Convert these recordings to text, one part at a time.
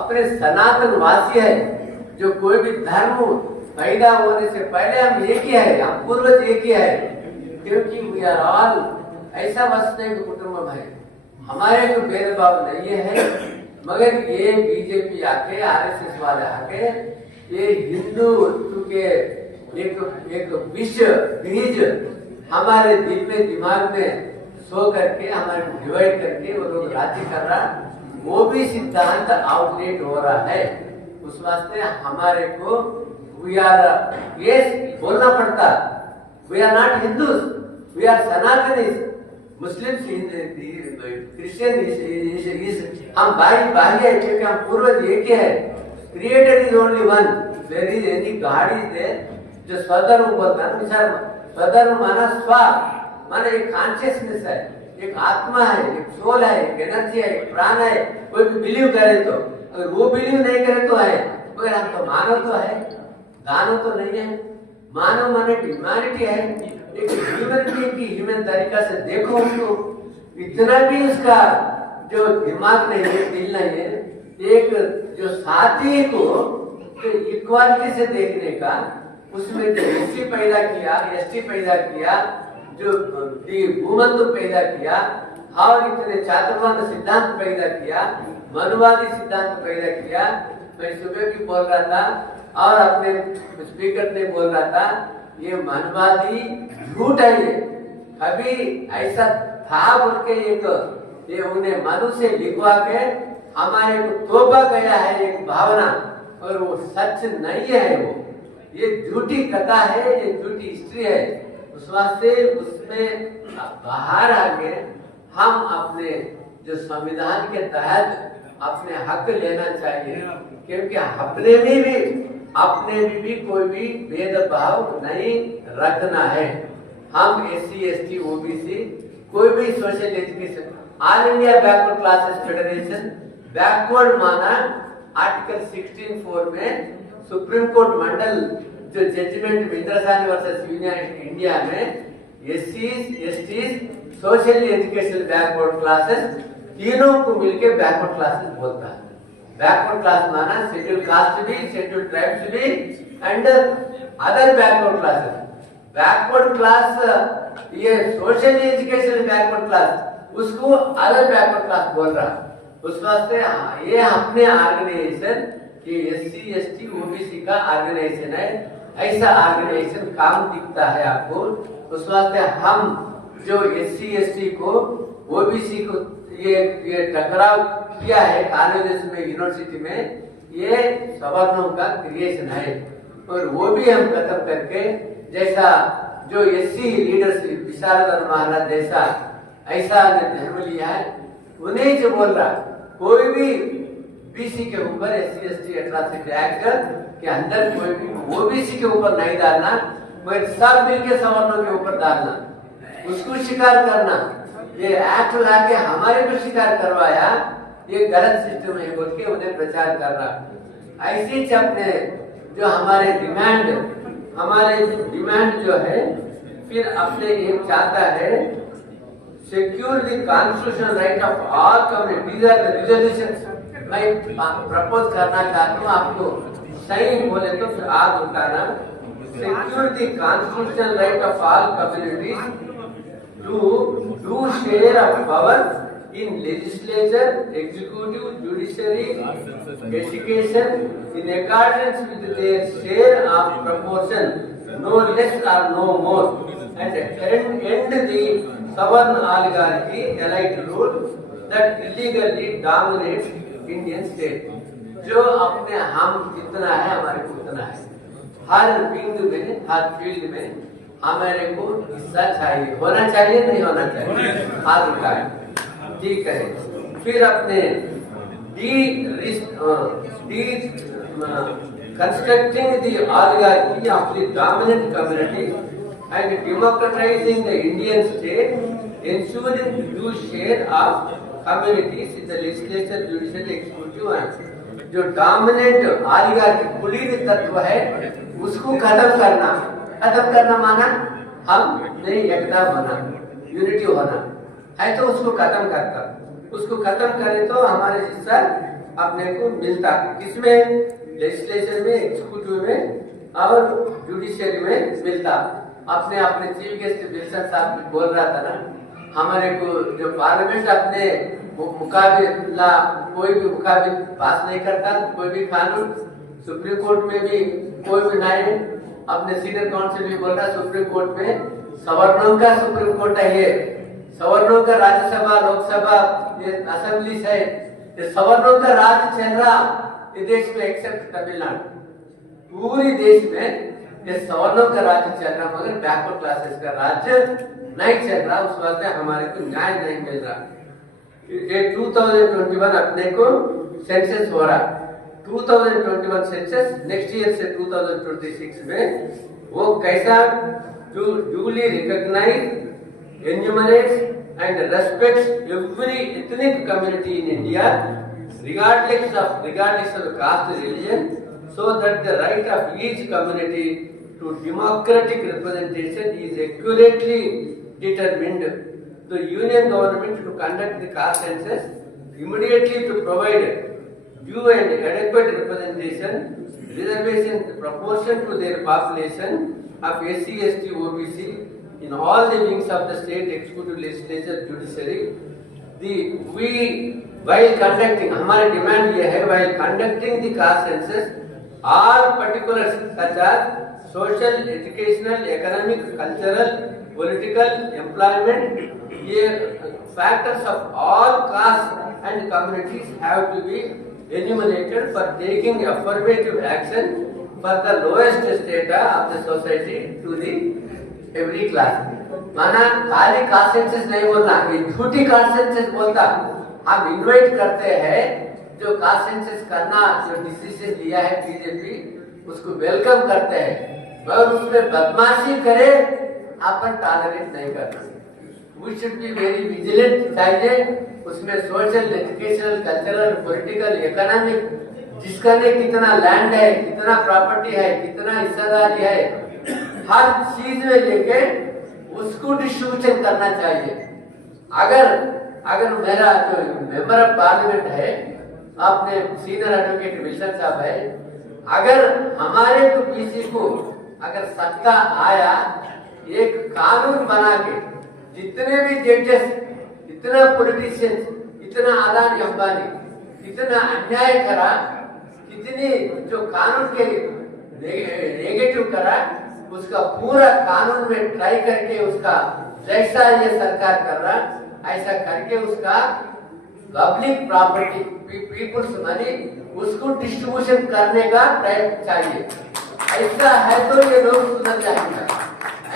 अपने सनातन वासी है, जो कोई भी धर्म पैदा होने से पहले हम एक ही है, हम पूर्वज एक ही है, क्योंकि वी आर ऑल ऐसा वसुधैव कुटुंबकम है, हमारे को भेदभाव नहीं है। मगर ये बीजेपी आके आरएसएस वाले आके ये हिंदू के एक विष बीज हमारे दिल में दिमाग में सो करके हमारे डिवाइड करके वो लोग राज्य कर रहा, वो भी सिद्धांत आउटलेट हो रहा है। उस वास्ते हमारे को वी आर ये बोलना पड़ता, we are not Hindus, we are Sanatanis, Muslims, Christian, हम भाई है, क्योंकि हम पूर्वज एक ही है। Created is only one, there is any god is there. जो स्वधर्म बोलता है ना, स्वधर्म माना स्व, माना एक कॉन्शियसनेस है, एक आत्मा है, एक सोल है, एक एनर्जी है, एक प्राण है। कोई भी बिलीव करे तो, अगर वो बिलीव नहीं करे तो है, मगर हम तो मानव तो है, दानव तो नहीं है। मानव माने ह्यूमैनिटी है, एक ह्यूमन बीइंग की ह्यूमन तरीका से देखो उसको, इतना भी उसका जो दिमाग नहीं है, दिल नहीं है, एक जो साथी को जो इक्वालिटी से देखने का, उसमें जो एससी पैदा किया, एसटी पैदा किया, जो भूमंडल पैदा किया, और इतने चातुर्वर्ण सिद्धांत पैदा किया, मनुवादी सिद्धांत पैदा किया। मैं सुबह भी बोल रहा था और अपने स्पीकर ने बोल रहा था, ये मनवादी झूठ है, ये कभी ऐसा था बोल के एक ये उन्हें मनु से लिखवा के हमारे को तोपा गया है एक भावना, और वो सच नहीं है, वो ये झूठी कथा है, ये झूठी हिस्ट्री है। उस वास्ते उसमें बाहर आके हम अपने जो संविधान के तहत अपने हक लेना चाहिए, क्योंकि अपने में भी कोई भी भेदभाव नहीं रखना है। हम एससी एसटी ओबीसी कोई भी social education, all India backward classes federation, backward माना आर्टिकल 16(4) में सुप्रीम कोर्ट मंडल जो जजमेंट इंद्रासानी वर्सेस यूनियन इंडिया में SC ST social education backward classes तीनों को मिलकर बैकवर्ड क्लासेस बोलता है। बैकवर्ड क्लास माना शेड्यूल कास्ट भी, शेड्यूल ट्राइब्स भी and other backward classes. Backward class ये सोशल एजुकेशन बैकवर्ड क्लास, उसको अदर बैकवर्ड क्लास बोल रहा। उस वास्ते ये अपने ऑर्गेनाइजेशन कि एससी एसटी ओबीसी का ऑर्गेनाइजेशन है, ऐसा ऑर्गेनाइजेशन काम दिखता है आपको। उस वास्ते हम जो एससी एसटी को ओबीसी को ये टकराव किया है कॉलेजेस में, यूनिवर्सिटी में, ये सवर्णों का क्रिएशन है, और वो भी हम खत्म करके जैसा जो एससी लीडरशिप विशारद महाराज जैसा ऐसा धर्म लिया है, उन्हें जो बोल रहा कोई भी बीसी के ऊपर एससी एसटी एट्रॉसिटी एक्ट के अंदर कोई भी ओबीसी के ऊपर नहीं डालना, मगर सब मिलके सवर्णों के ऊपर डालना, उसको शिकार करना, ये एक्ट लाके हमारे को शिकार करवाया, ये गलत सिस्टम है बोल के उन्हें प्रचार कर रहा। ऐसे अपने जो हमारे डिमांड जो है, फिर अपने ये चाहता है secure the constitutional right of all communities are the reservations. मैं प्रपोज करना चाहता हूँ आपको, सही बोले तो फिर आप बताना। Secure the constitutional right of all communities to do share of power in legislature, executive, judiciary, education in accordance with their share of proportion, no less or no more, and end the Savarna oligarchy elite rule that illegally dominates Indian state. जो अपने हम जितना है हमारे को उतना है, हर wing में, हर फील्ड में हमारे को हिस्सा चाहिए, होना चाहिए नहीं होना चाहिए, हाथ उठाए, ठीक है। फिर अपने constructing the oligarchy of the dominant community and democratising the Indian state, ensuring due share of communities in the legislature, judicial, executive and जो डोमिनेंट ऑलिगार्की कुलीन तत्व है उसको खत्म करना माना हम नहीं एकता होना, यूनिटी होना है, तो उसको खत्म करता, उसको खत्म करे तो हमारे हिस्सा अपने को मिलता, किसमें? लेजिस्लेचर में, एग्जीक्यूटिव में और जुडिशियरी में मिलता। अपने अपने चीफ गेस्ट विल्सन साहब बोल रहा था ना, हमारे को जो पार्लियामेंट अपने मुकाबिला कोई भी मुकाबिल पास नहीं करता, कोई भी कानून, सुप्रीम कोर्ट में भी कोई भी नहीं, अपने सीनियर काउंसिल भी बोल रहा सुप्रीम कोर्ट में सवर्णों का सुप्रीम कोर्ट है, ये सवर्णों का राज्यसभा लोकसभा ये असेंबली है, ये सवर्णों का राज चल रहा ये देश में एक्सेप्ट तमिलनाडु, पूरी देश में ये सवर्णों का राज्य चल रहा, मगर बैकवर्ड क्लासेस का राज्य नहीं चल रहा, उस वजह से हमारे को न्याय नहीं मिल रहा। ये 2021 अपने को सेंसस हो रहा, 2021 सेंसस नेक्स्ट ईयर से 2026 में वो कैसा duly recognize, enumerates and respects every ethnic community in India regardless of caste, religion, so that the right of each community to democratic representation is accurately determined. The union government to conduct the caste census immediately to provide due and adequate representation, reservation proportion to their population of SC, ST, OBC in all the wings of the state executive, legislature, judiciary. While conducting, हमारी demand ये है, while conducting the caste census, all particulars such as social, educational, economic, cultural, political, employment, ये factors of all castes and communities have to be enumerated for taking affirmative action for the lowest strata of the society to the every class. माना खाली caste census नहीं बोलना, ये झूठी caste census बोलता। हम invite करते हैं जो कास्ट सेंसस करना जो डिसीजन लिया है बीजेपी, उसको वेलकम करते हैं, मगर उसमें बदमाशी करे अपन टॉलरेट नहीं करना। We should be very vigilant चाहिए, उसमें social, educational, cultural, political, economic, जिसका ने कितना लैंड है, कितना प्रॉपर्टी है, कितना हिस्सेदारी है, हर चीज में लेके उसको डिस्ट्रीब्यूशन करना चाहिए। अगर मेरा जो मेंबर ऑफ पार्लियामेंट है, आपने सीनियर एडवोकेट विल्सन साहब है, अगर हमारे को पीसी को अगर सत्ता आया, एक कानून बना के जितने भी जजेस, इतना पॉलिटिशियंस, इतना अदानी अंबानी, इतना अन्याय करा, कितनी जो कानून के नेगेटिव करा, उसका पूरा कानून में ट्राई करके उसका जैसा ये सरकार कर रहा ऐसा करके उसका पब्लिक प्रॉपर्टी, पीपुल्स मनी, उसको डिस्ट्रीब्यूशन करने का प्रयत्न चाहिए। ऐसा है तो ये लोग सुधर जाएंगे,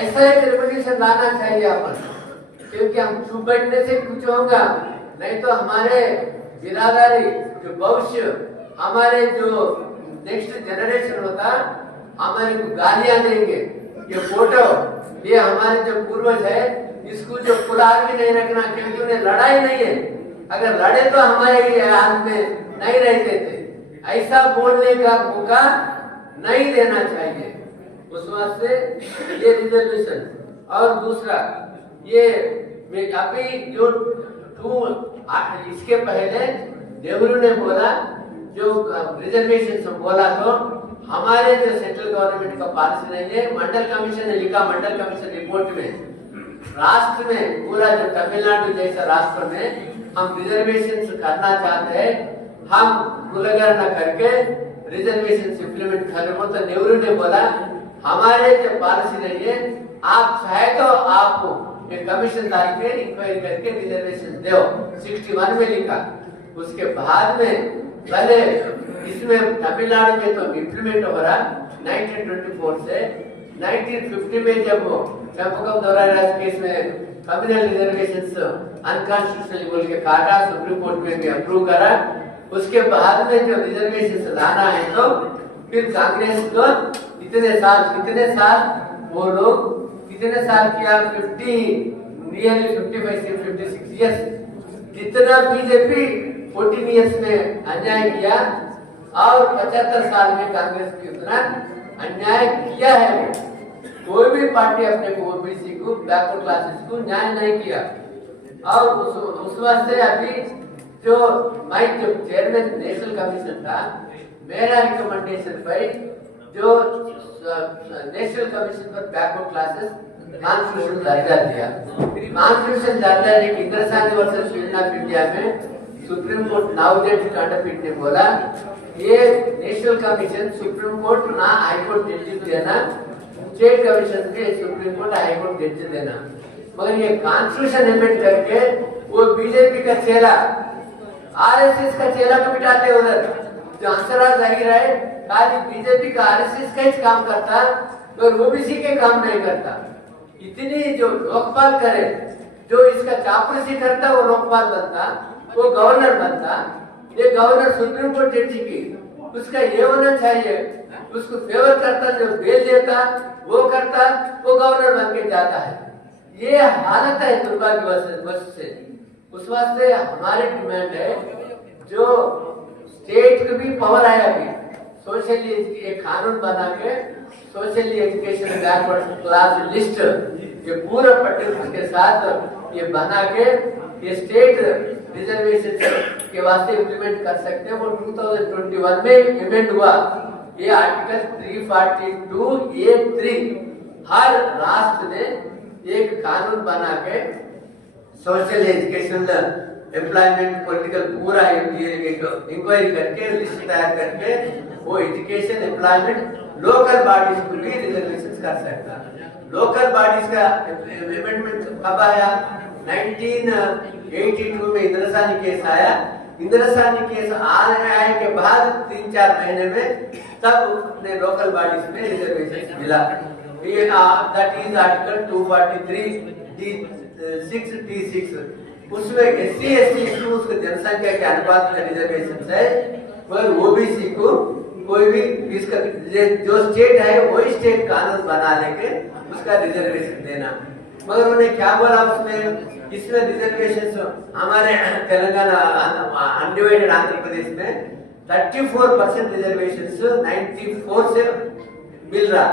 ऐसा एक रेवोल्यूशन लाना चाहिए अपन, क्योंकि हम चुप बैठने से कुछ होगा नहीं, तो हमारे बिरादरी जो भविष्य, हमारे जो नेक्स्ट जनरेशन होता, हमारे को गालियां देंगे। ये फोटो, ये हमारे जो पूर्वज है, इसको जो पुलार भी नहीं रखना, क्योंकि उन्हें लड़ाई नहीं है, अगर लड़े तो हमारे हाथ में नहीं रहते थे। ऐसा बोलने का मौका नहीं देना चाहिए। उस वास्ते ये रिजर्वेशन, और दूसरा ये अभी जो इसके पहले नेहरू ने बोला, जो रिजर्वेशन से बोला, तो हमारे जो सेंट्रल गवर्नमेंट का पॉलिसी नहीं है। मंडल कमीशन ने लिखा, मंडल कमीशन रिपोर्ट में, राष्ट्र में पूरा जो तमिलनाडु जैसा राष्ट्र में हम रिजर्वेशन करना चाहते हैं, हम गुलगर न करके रिजर्वेशन इम्प्लीमेंट करें। तो नेहरू ने बोला हमारे जो पॉलिसी नहीं है, आप चाहे तो आपको कमीशन डाल के इंक्वायरी करके रिजर्वेशन दो, 61 में लिखा। उसके बाद में पहले इसमें तमिलनाडु में तो इम्प्लीमेंट हो रहा 1924 से 1950 में जब चंपकम दौरा केस में कम्युनल रिजर्वेशन अनकॉन्स्टिट्यूशनल बोल के काटा, सुप्रीम कोर्ट में भी अप्रूव करा। उसके बाद में जो रिजर्वेशन लाना है, तो फिर कांग्रेस को कितने साल वो लोग कितने साल किया, 55 से 56 इयर्स, कितना बीजेपी 14 इयर्स में अन्याय किया, और 75 साल में कांग्रेस की उतना अन्याय किया है। कोई भी पार्टी अपने को ओबीसी को, बैकवर्ड क्लासेस को न्याय नहीं किया। और उस वास्ते अभी जो मैं जो चेयरमैन नेशनल कमीशन था, मेरा रिकमेंडेशन पर जो national commission for backward classes constitution दर्जा दिया। कॉन्स्टिट्यूशन दर्जा एक इंद्रसानी वर्सेस यूनियन ऑफ इंडिया में सुप्रीम कोर्ट नाउजेट खंडपीठ ने बोला ये नेशनल कमीशन सुप्रीम कोर्ट ना हाई कोर्ट जज देना, स्टेट कमीशन के सुप्रीम कोर्ट हाई कोर्ट जज देना। मगर ये कॉन्स्टिट्यूशन अमेंड करके वो बीजेपी का चेला आरएसएस का चेला को बिठाते उधर, जो हंसराज जाहिर है खाली बीजेपी का आरएसएस का ही काम करता और ओबीसी के काम नहीं करता। इतनी जो लोकपाल करे, जो इसका चापलूसी करता वो लोकपाल बनता, वो गवर्नर बनता। ये गवर्नर सुप्रीम कोर्ट जज की उसका ये होना चाहिए, उसको फेवर करता, जो बेल देता वो करता, वो गवर्नर बन के जाता है। ये हालत है दुर्भाग्यवश से। उस वास्ते हमारे डिमांड है जो स्टेट को भी पावर आया भी सोशली एक कानून बना के socially education backward class list ये पूरा पर्टिकुलर के साथ ये बना के ये स्टेट रिजर्वेशन के वास्ते इम्प्लीमेंट कर सकते हैं। वो 2021 में इम्प्लीमेंट हुआ। ये आर्टिकल 342(a)(3 हर राष्ट्र ने एक कानून बना के सोशल एजुकेशन एम्प्लॉयमेंट पॉलिटिकल पूरा इंक्वायरी करके लिस्ट तैयार करके वो एजुकेशन एम्प्लॉयमेंट लोकल बॉडीज को भी रिजर्वेशन कर सकता। लोकल बॉडीज का अमेंडमेंट कब आया? 1982 में इंद्रसानी केस आया। इंद्रसानी केस आने के बाद 3-4 महीने में तब ने लोकल बॉडीज में रिजर्वेशन मिला। ये दैट इज आर्टिकल 243(d)(6)(t)(6) उसमें SC/ST उसको जनसंख्या के अनुपात में रिजर्वेशन है, पर ओबीसी को कोई भी इसका जो स्टेट है वही स्टेट कानून बना लेके उसका रिजर्वेशन देना। मगर उन्हें क्या बोला उसमें, इसमें रिजर्वेशन हमारे तेलंगाना अनडिवाइडेड आंध्र प्रदेश में 34% रिजर्वेशन 94 से मिल रहा।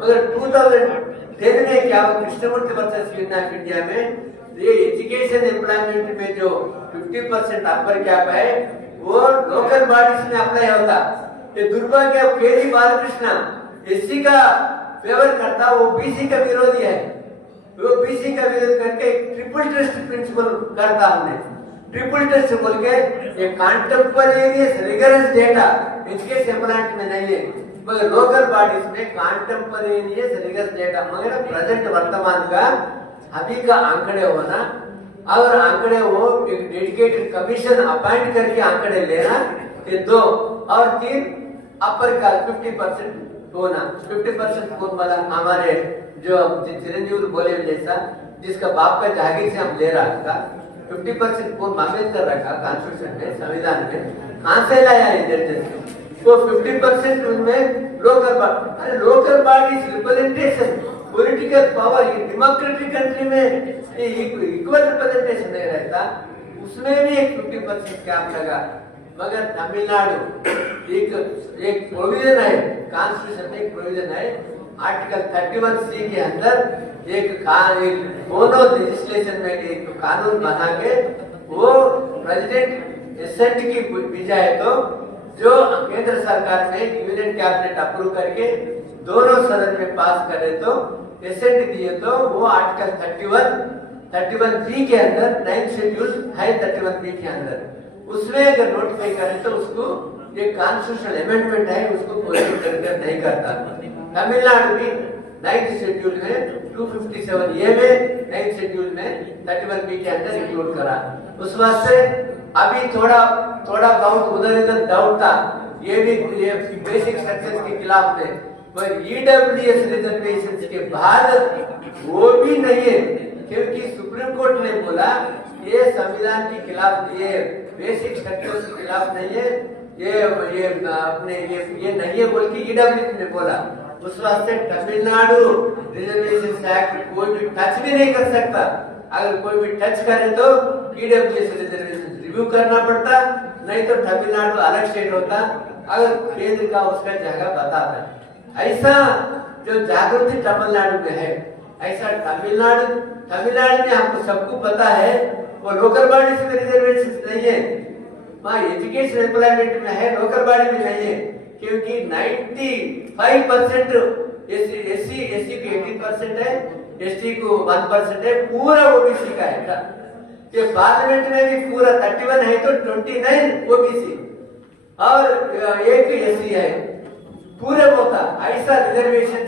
मगर 2010 में क्या हुआ, Krishnamurthy versus Union of India में ये एजुकेशन एम्प्लॉयमेंट में जो 50% अपर कैप है वो लोकल बॉडीज में अप्लाई होता। ये दुर्भाग्य केजी बालकृष्ण एससी का फेवर करता, वो बीसी का विरोधी है। वो बीसी का विरोध करके ट्रिपल टेस्ट प्रिंसिपल करता हमने। ट्रिपल टेस्ट बोल के ये कॉन्टेम्परेरियस रिगरस डेटा एजुकेशन एम्प्लॉयमेंट में नहीं है, मगर लोकल बॉडीज में कॉन्टेम्परेरियस रिगरस डेटा मगर प्रेजेंट वर्तमान का अभी का आंकड़े होना और आंकड़े वो एक डेडिकेटेड कमीशन अपॉइंट करके आंकड़े लेना, ये 2 और 3 अपर का 50% होना। 50% कौन वाला हमारे जो चिरंजीवी बोले जैसा जिसका बाप का जागीर से हम ले रहा था 50% कौन अम्बेडकर रखा कॉन्स्टिट्यूशन में, संविधान में कहां से लाया है जजेस तो 50% उनमें local bodies representation political power democratic country में इक्वल रिप्रेजेंटेशन नहीं रहता, उसमें भी एक 50% कैप लगा। मगर तमिलनाडु एक प्रोविजन है कॉन्स्टिट्यूशन में, एक प्रोविजन है आर्टिकल 31C के अंदर एक दोनों लेजिस्लेशन में एक कानून बना के वो प्रेसिडेंट एसेंट की बजाय तो जो केंद्र सरकार ने यूनियन कैबिनेट अप्रूव करके दोनों सदन में पास करे तो एसेंट दिए तो वो आर्टिकल 31B के अंदर 9th शेड्यूल है 31B के अंदर, उसमें अगर नोटिफाई करें तो उसको ये कॉन्स्टिट्यूशनल अमेंडमेंट है उसको कोई नहीं करता। तमिलनाडु भी 9th शेड्यूल में 257A में 9th शेड्यूल में 31B के अंदर इंक्लूड करा। उस वास्ते अभी थोड़ा बहुत उधर इधर डाउट था, ये भी ये बेसिक स्ट्रक्चर्स के खिलाफ थे, पर EWS रिजर्वेशन के बाद वो भी नहीं है क्योंकि सुप्रीम कोर्ट ने बोला ये संविधान के खिलाफ, ये बेसिक स्ट्रक्चर्स के खिलाफ नहीं है, ये अपने ये नहीं है बोल के EWS ने बोला। उस वास्ते तमिलनाडु रिजर्वेशन एक्ट कोई भी टच भी नहीं कर सकता। अगर कोई भी टच करे तो EWS रिजर्वेशन रिव्यू करना पड़ता, नहीं तो तमिलनाडु अलग स्टेट होता अगर केंद्र का उसका जगह बताता। ऐसा जो जागृति तमिलनाडु में है, ऐसा तमिलनाडु में हमको सबको पता है वो लोकल बॉडीज में रिजर्वेशन नहीं है, वहाँ एजुकेशन एम्प्लॉयमेंट में है, लोकल बॉडी में नहीं है, क्योंकि 95% एससी को 80% है, एसटी को 1% है, पूरा ओबीसी का है। ये पार्लियामेंट में भी पूरा 31 है तो 29 ओबीसी और एक एससी है, पूरे होता ऐसा रिजर्वेशन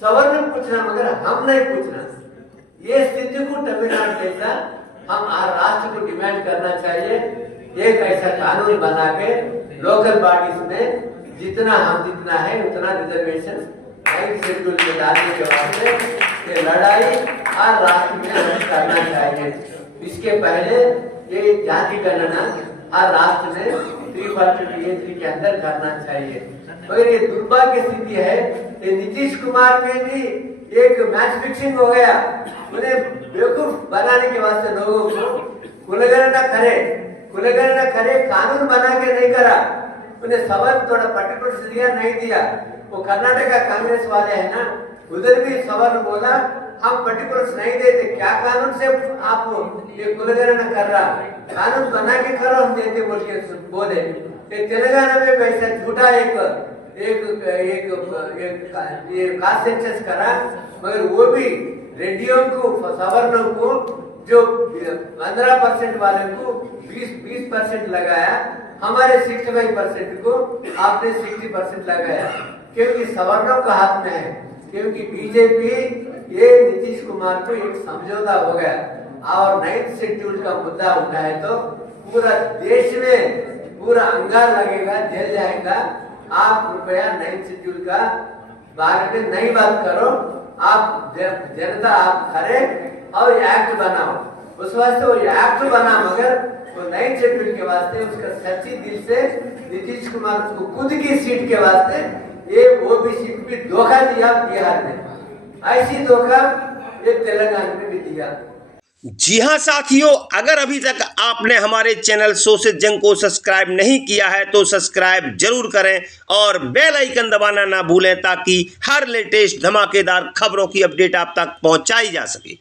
सवर्ण पूछना मगर हम नहीं पूछना। ये स्थिति को तमिलनाडु जैसा हम राष्ट्र को डिमांड करना चाहिए, एक ऐसा कानून बना के लोकल बॉडीज में जितना है उतना रिजर्वेशन शेड्यूल में डालने के वास्ते ये लड़ाई हर राष्ट्र में करना चाहिए। इसके पहले ये जाति गणना हर राष्ट्र में 3% के अंदर करना चाहिए। मगर ये दुर्भाग्य स्थिति है, ये नीतीश कुमार में भी एक मैच फिक्सिंग हो गया। उन्हें बेवकूफ बनाने के वास्ते लोगों को कुलगणना करे, कानून बना के नहीं करा, उन्हें सवाल थोड़ा पर्टिकुलर दिया नहीं दिया। वो कर्नाटका कांग्रेस वाले है ना, उधर भी सवाल बोला हम पर्टिकुलर्स नहीं देते, क्या कानून से आप ये कुलगणना कर रहा, कानून बना के करो हम देते बोल के बोले। तेलंगाना में वैसा झूठा एक कास्ट सेंसस करा, मगर वो भी रेडियो को सवर्णों को जो 15% वाले को 20% लगाया, हमारे 65% को आपने 60% लगाया, क्योंकि सवर्णों का हाथ में है। क्योंकि बीजेपी ये नीतीश कुमार को एक समझौता हो गया और 9th शेड्यूल का मुद्दा उठाए तो पूरा देश में पूरा अंगार लगेगा, जल जाएगा। आप कृपया 9th शेड्यूल का बारे में नहीं बात करो, आप जनता आप करें और एक्ट बनाओ, उस वास्ते वो एक्ट बना, मगर वो 9th शेड्यूल के वास्ते उसका सच्ची दिल से नीतीश कुमार को खुद की सीट के वास्ते ये ओबीसी को भी धोखा दिया बिहार में, ऐसी धोखा ये तेलंगाना में भी दिया। जी हाँ साथियों, अगर अभी तक आपने हमारे चैनल शो से जंग को सब्सक्राइब नहीं किया है तो सब्सक्राइब जरूर करें और बेल आइकन दबाना ना भूलें ताकि हर लेटेस्ट धमाकेदार खबरों की अपडेट आप तक पहुंचाई जा सके।